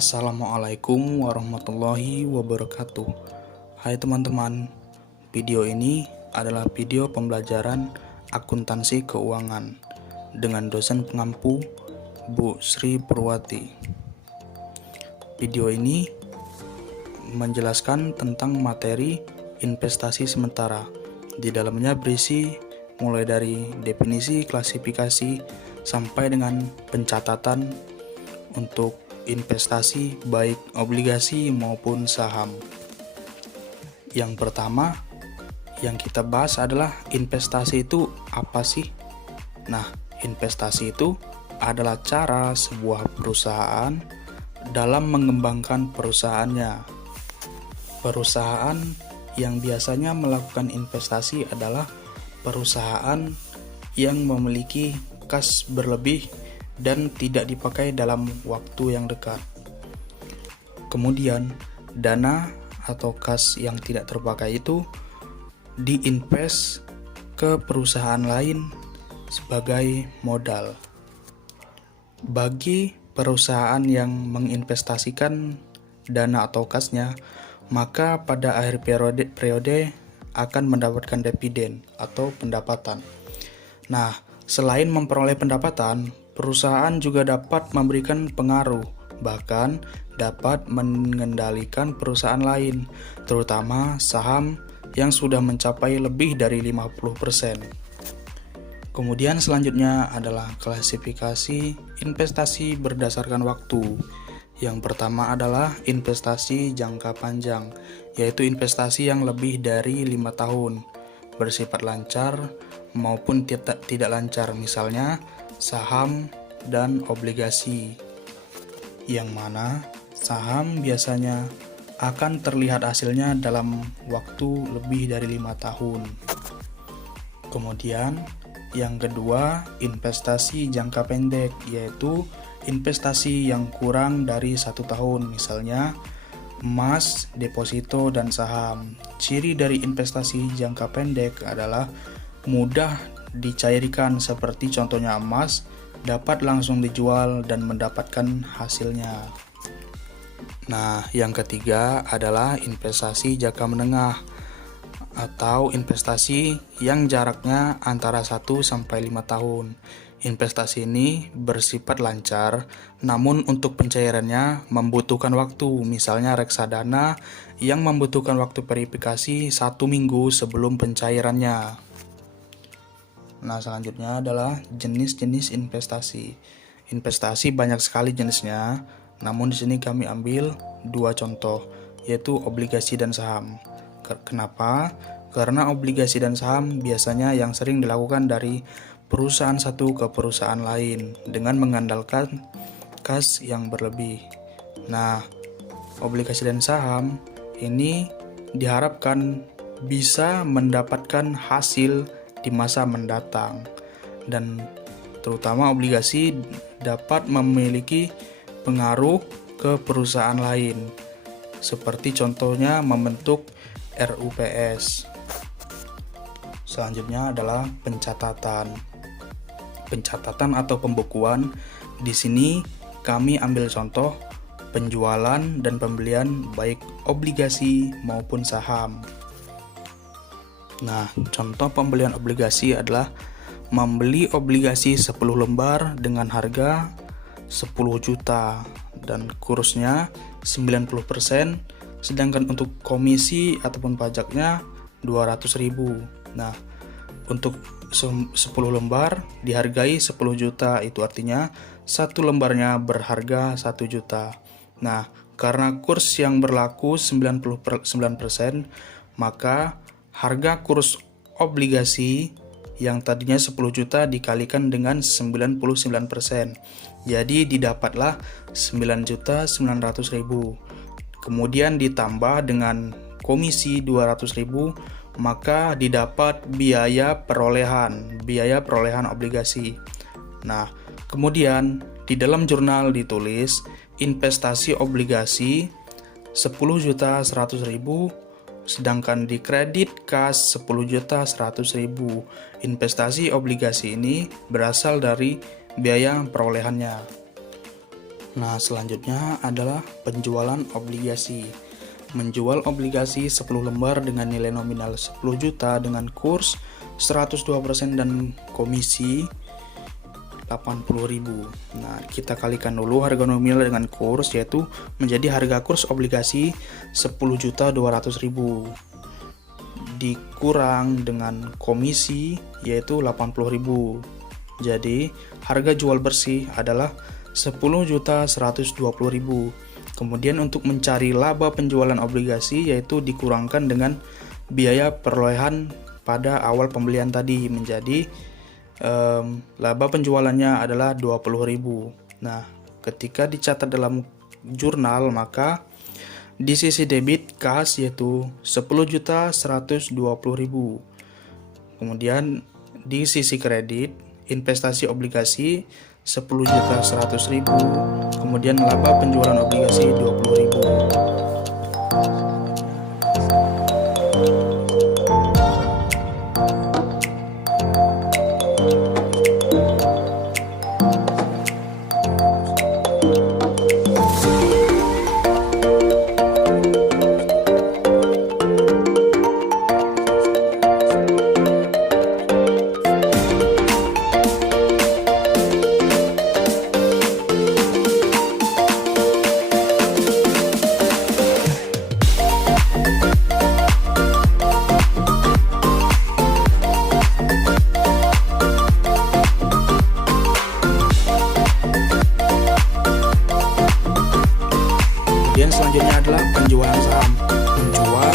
Assalamualaikum warahmatullahi wabarakatuh. Hai teman-teman, video ini adalah video pembelajaran akuntansi keuangan dengan dosen pengampu Bu Sri Purwati. Video ini menjelaskan tentang materi investasi sementara. Di dalamnya berisi mulai dari definisi, klasifikasi, sampai dengan pencatatan untuk investasi baik obligasi maupun saham. Yang pertama yang kita bahas adalah investasi itu apa sih? Nah, investasi itu adalah cara sebuah perusahaan dalam mengembangkan perusahaannya. Perusahaan yang biasanya melakukan investasi adalah perusahaan yang memiliki kas berlebih dan tidak dipakai dalam waktu yang dekat. Kemudian, dana atau kas yang tidak terpakai itu diinvest ke perusahaan lain sebagai modal. Bagi perusahaan yang menginvestasikan dana atau kasnya, maka pada akhir periode akan mendapatkan dividen atau pendapatan. Nah, selain memperoleh pendapatan, perusahaan juga dapat memberikan pengaruh, bahkan dapat mengendalikan perusahaan lain, terutama saham yang sudah mencapai lebih dari 50%. Kemudian selanjutnya adalah klasifikasi investasi berdasarkan waktu. Yang pertama adalah investasi jangka panjang, yaitu investasi yang lebih dari 5 tahun, bersifat lancar maupun tidak lancar, misalnya saham dan obligasi, yang mana saham biasanya akan terlihat hasilnya dalam waktu lebih dari 5 tahun. Kemudian yang kedua, investasi jangka pendek, yaitu investasi yang kurang dari 1 tahun, misalnya emas, deposito, dan saham. Ciri dari investasi jangka pendek adalah mudah dicairkan, seperti contohnya emas dapat langsung dijual dan mendapatkan hasilnya. Nah, yang ketiga adalah investasi jangka menengah atau investasi yang jaraknya antara 1 sampai 5 tahun. Investasi ini bersifat lancar, namun untuk pencairannya membutuhkan waktu, misalnya reksadana yang membutuhkan waktu verifikasi 1 minggu sebelum pencairannya. Nah, selanjutnya adalah jenis-jenis investasi. Investasi banyak sekali jenisnya, namun di sini kami ambil 2 contoh, yaitu obligasi dan saham. Kenapa? Karena obligasi dan saham biasanya yang sering dilakukan dari perusahaan satu ke perusahaan lain dengan mengandalkan kas yang berlebih. Nah, obligasi dan saham ini diharapkan bisa mendapatkan hasil di masa mendatang, dan terutama obligasi dapat memiliki pengaruh ke perusahaan lain, seperti contohnya membentuk RUPS. Selanjutnya adalah pencatatan atau pembukuan. Di sini kami ambil contoh penjualan dan pembelian baik obligasi maupun saham. Nah, contoh pembelian obligasi adalah membeli obligasi 10 lembar dengan harga 10 juta dan kursnya 90%, sedangkan untuk komisi ataupun pajaknya 200.000. Nah, untuk 10 lembar dihargai 10 juta, itu artinya 1 lembarnya berharga 1 juta. Nah, karena kurs yang berlaku 99%, maka harga kurs obligasi yang tadinya 10 juta dikalikan dengan 99%. Jadi didapatlah 9.900.000. Kemudian ditambah dengan komisi 200.000, maka didapat biaya perolehan obligasi. Nah, kemudian di dalam jurnal ditulis investasi obligasi 10.100.000, sedangkan di kredit kas 10.100.000. Investasi obligasi ini berasal dari biaya perolehannya. Nah, selanjutnya adalah penjualan obligasi. Menjual obligasi 10 lembar dengan nilai nominal 10 juta dengan kurs 102% dan komisi 80.000. Nah, kita kalikan dulu harga nominal dengan kurs, yaitu menjadi harga kurs obligasi 10.200.000 dikurang dengan komisi yaitu 80.000. Jadi, harga jual bersih adalah 10.120.000. Kemudian untuk mencari laba penjualan obligasi yaitu dikurangkan dengan biaya perolehan pada awal pembelian tadi menjadi laba penjualannya adalah 20.000. Nah, ketika dicatat dalam jurnal maka di sisi debit kas yaitu 10.120.000. Kemudian di sisi kredit investasi obligasi 10.100.000, kemudian laba penjualan obligasi 20.000. Kemudian selanjutnya adalah penjualan saham. Menjual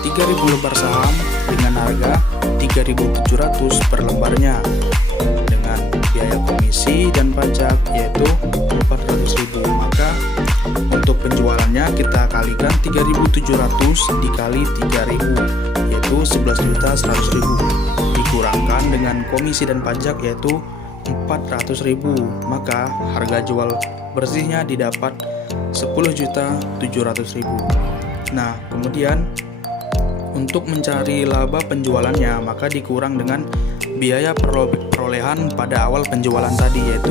3.000 lembar saham dengan harga 3.700 per lembarnya dengan biaya komisi dan pajak yaitu 400.000. Maka untuk penjualannya kita kalikan 3.700 dikali 3.000 yaitu 11.100.000 dikurangkan dengan komisi dan pajak yaitu 400.000. Maka harga jual bersihnya didapat 10.700.000. Nah, kemudian untuk mencari laba penjualannya maka dikurang dengan biaya perolehan pada awal penjualan tadi yaitu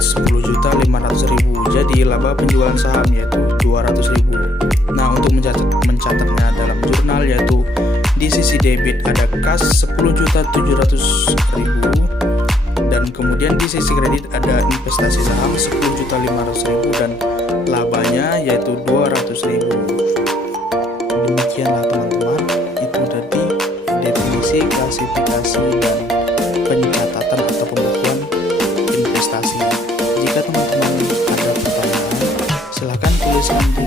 10.500.000. Jadi laba penjualan saham yaitu 200.000. Nah, untuk mencatatnya dalam jurnal yaitu di sisi debit ada kas 10.700.000 dan kemudian di sisi kredit ada investasi saham 10.500.000 dan labanya yaitu 200.000. Demikianlah teman-teman, itu tadi definisi, klasifikasi dan pencatatan atau pembukuan investasi. Jika teman-teman ada pertanyaan, silahkan tuliskan di